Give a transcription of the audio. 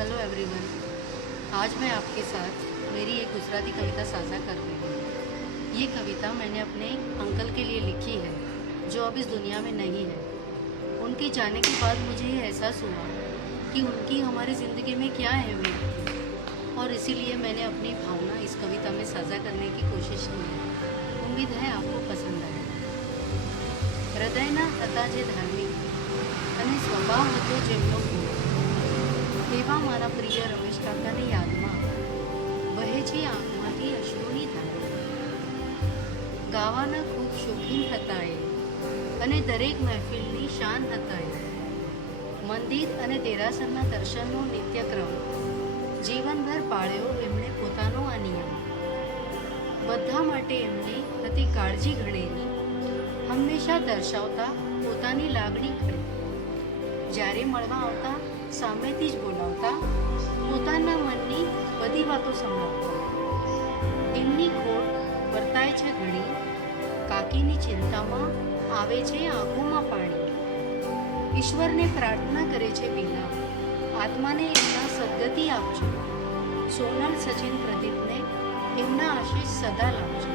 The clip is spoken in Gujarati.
हेलो एवरीवन आज मैं आपके साथ मेरी एक गुजराती कविता साझा कर रही हूँ। ये कविता मैंने अपने अंकल के लिए लिखी है, जो अब इस दुनिया में नहीं है। उनके जाने के बाद मुझे ये एहसास हुआ कि उनकी हमारी ज़िंदगी में क्या अहमियत थी, और इसीलिए मैंने अपनी भावना इस कविता में साझा करने की कोशिश की है। उम्मीद है आपको पसंद आए। हृदय ना हताजे धार्मिक स्वभाव સ્વભાવ હતો को એવા મારા પ્રિય રમેશ કાકાની યાદમાં વહે છે આંખમાંથી અશ્રુની ધારો. ગાવાના ખૂબ શોખીન હતા એ અને દરેક મહેફિલની શાન હતા એ. મંદિર અને દેરાસરના દર્શનનો નિત્યક્રમ જીવનભર પાળ્યો એમણે પોતાનો આ નિયમ. બધા માટે એમની હતી કાળજી ઘડેલી હંમેશા દર્શાવતા પોતાની લાગણી ખરી જ્યારે મળવા આવતા સામેથી જ બોલાવતા પોતાના મનની બધી વાતો સંભળાવતા. એમની ખોટ વર્તાય છે ઘણી કાકીની ચિંતામાં આવે છે આંખોમાં પાણી. ઈશ્વરને પ્રાર્થના કરે છે બીના આત્માને એમના સદગતિ આપજો. સોનલ સચિન પ્રદીપને એમના આશીષ સદા લાવજો.